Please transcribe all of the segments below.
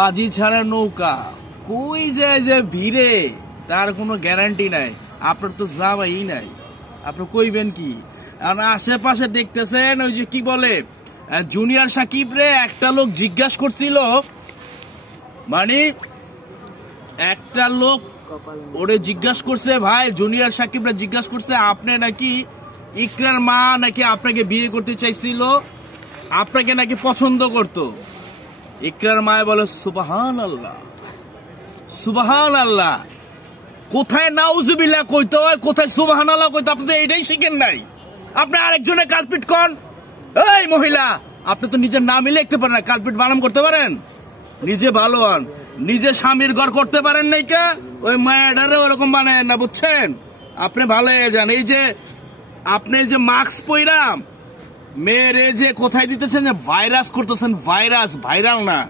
বাজি ছাড়া নৌকা কই যায় যে ভিড়ে তার কোনো গ্যারান্টি নাই। আপনার তো যাবাই নাই, আপনি কইবেন কি? আর আশেপাশে দেখতেছেন ওই যে কি বলে জুনিয়র সাকিব রে একটা লোক জিজ্ঞাসা করছিল, মানে একটা লোক ওরে জিজ্ঞাসা করছে, ভাই জুনিয়র সাকিব রে জিজ্ঞাসা করছে আপনি নাকি ইকরার মা নাকি আপনাকে বিয়ে করতে চাইছিল, আপনাকে নাকি পছন্দ করতো। ইকরার মায় বলে সুবহানাল্লাহ সুবহানাল্লাহ। কোথায় নাউজুবিল্লাহ কইতে হয়, কোথায় সুবহানাল্লাহ কইতে, আপনি তো এটাই শিখেন নাই। আপনি আরেকজনের কালপিট কন। এই মহিলা, আপনি তো নিজের নামই লিখতে পারেন না, কালপিট বানাম করতে পারেন? নিজে ভালো হন, নিজে স্বামীর ঘর করতে পারেন নাই কা, ওই মায়েরারে ওরকম বানায় না, বুঝছেন? আপনি ভালো হয়ে যান। এই যে আপনি যে মাস্ক পইরাম মেয়েরে যে কোথায় দিতেছেন, যে ভাইরাস করতেছেন, ভাইরাস ভাইরাল না।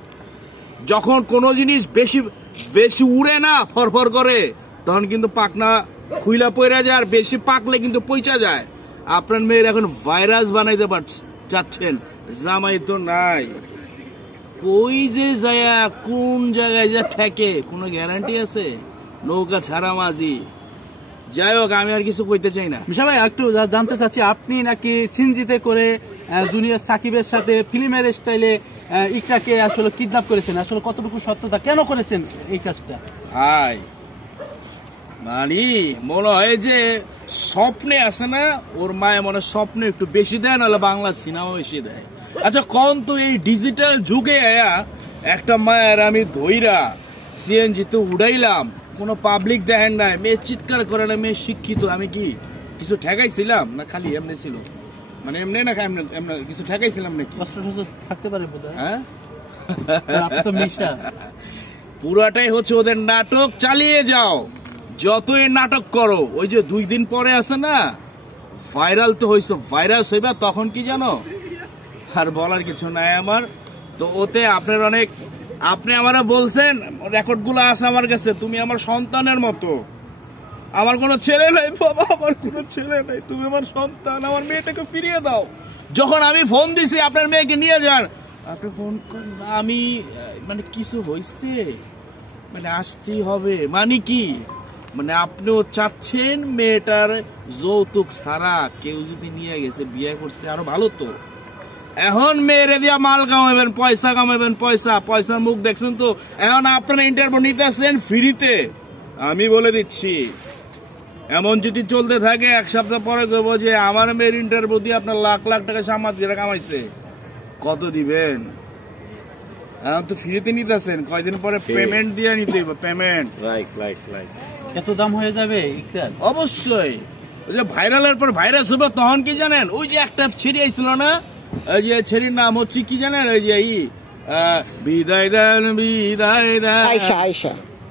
যখন কোনো জিনিস বেশি বেশি উড়ে না, ফরফর করে, তখন কিন্তু পাকনা খুইলা পইরা যায়, আর বেশি পাকলে কিন্তু পইচা যায়। আপনার মেয়ের এখন ভাইরাস বানাইতে চাচ্ছেন, জামাই তো নাই। কই যে যায়, কোন জায়গায় যা ঠেকে কোনো গ্যারান্টি আছে? নৌকা ছাড়া মাঝি। যাই হোক, আমি আর কিছু কইতে চাই না। মিশা ভাই, একটু জানতে চাচ্ছি, আপনি নাকি সিনজিতে করে জুনিয়র সাকিবের সাথে ফিল্মের স্টাইলে ইকরাকে আসলে কিডন্যাপ করেছেন, আসলে কতটুকু সত্যতা, কেন করেছেন এই কাজটা? ভাই মানে মনে হয় যে স্বপ্নে আছে না, ওর মায়ে মনে স্বপ্নে একটু বেশি দেয়, নাহলে বাংলা সিনেমা বেশি দেয়। আচ্ছা কন তো, এই ডিজিটাল যুগে আয়া একটা মায়ের আমি ধইরা সিএনজিতে উড়াইলাম, কোনো পাবলিক দেখেন নাই, মেয়ে চিৎকার করে না, মেয়ে শিক্ষিত, আমি কি কিছু ঠেকাইছিলাম না? খালি এমনি ছিল, মানে এমনি না এমনি কিছু ঠেকাইছিলাম নাকি? কষ্ট থাকতে পারে বোধহয়। হ্যাঁ, আপনি তো মিশা। পুরাটাই হচ্ছে ওদের নাটক। চালিয়ে যাও, যতই নাটক করো। ওই যে 2 দিন পরে আছে না ভাইরাল তো হইছো, ভাইরাস হইবা, তখন কি জানো, আর বলার কিছু নাই আমার। তো ওতে আপনার অনেক, আপনি আমারা বলছেন, রেকর্ড গুলো আছে আমার কাছে, তুমি আমার সন্তানের মতো। আমার কোনো ছেলে নাই বাবা, আমার কোনো ছেলে নাই, তুমি আমার সন্তান, আমার মেয়েটাকে ফিরিয়ে দাও। যখন আমি ফোন দিছি আপনার মেয়েকে নিয়ে যান, আপনি ফোন করেন, আমি মানে কিছু হয়েছে, মানে আসতেই হবে, মানে কি, মানে আপনিও চাচ্ছেন মেয়েটার যৌতুক ছাড়া কেউ যদি নিয়ে গেছে, বিয়ে করছে, আরো ভালো তো। এখন মেয়েরে দিয়া মাল কামাবেন, পয়সা কামাবেন, পয়সার মুখ দেখছেন তো। এখন আপনারা ইন্টারভিউ নিতেছেন ফ্রিতে। আমি বলে দিচ্ছি, এমন যদি চলতে থাকে 1 সপ্তাহ পরে দেবো যে আমার মেয়ের ইন্টারভিউ দিয়ে আপনার লাখ লাখ টাকা সামাজিকরা কামাইছে। কত দিবেন? এখন তো ফ্রিতে নিতেছেন, কয়দিন পরে পেমেন্ট দিয়ে নিতে হবে, পেমেন্ট। এত দাম হয়ে যাবে? অবশ্যই। ওই যে ভাইরালের পর ভাইরাস হবে, তখন কি জানেন, ওই যে একটা ছেড়ে আইছিল না, ওই যে ছেড়ির নাম হচ্ছে কি জানেন, ওই যে বিদায় দেন বিদায় দেন,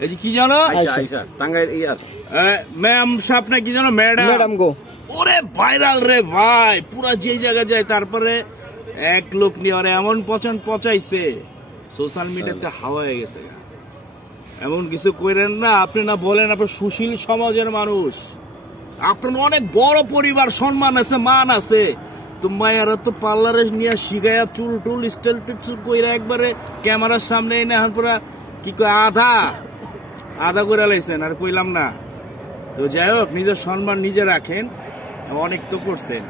এই যে কি জানো, ম্যাম সাপ না কি জানো, ম্যাডাম গো। ওরে ভাইরাল রে ভাই, পুরা যে জায়গায় যায়। তারপরে এক লোক নিয়ে ওরা এমন পচাইছে, সোশ্যাল মিডিয়াতে হাওয়া হয়ে গেছে। এমন কিছু করেন না, আপনি না বলেন আপনি সুশীল সমাজের মানুষ, আপনার অনেক বড় পরিবার, সম্মান আছে, মান আছে। তো মায়েরা তো পার্লারে নিয়ে শিখাইয়া চুল টুল স্টাইল টিল কইরা একবারে ক্যামেরার সামনে এনে এখন পুরা কি কয় আধা করে লাইছেন, আর কইলাম না। তো যাই হোক, নিজের সম্মান নিজে রাখেন, অনেক তো করছেন।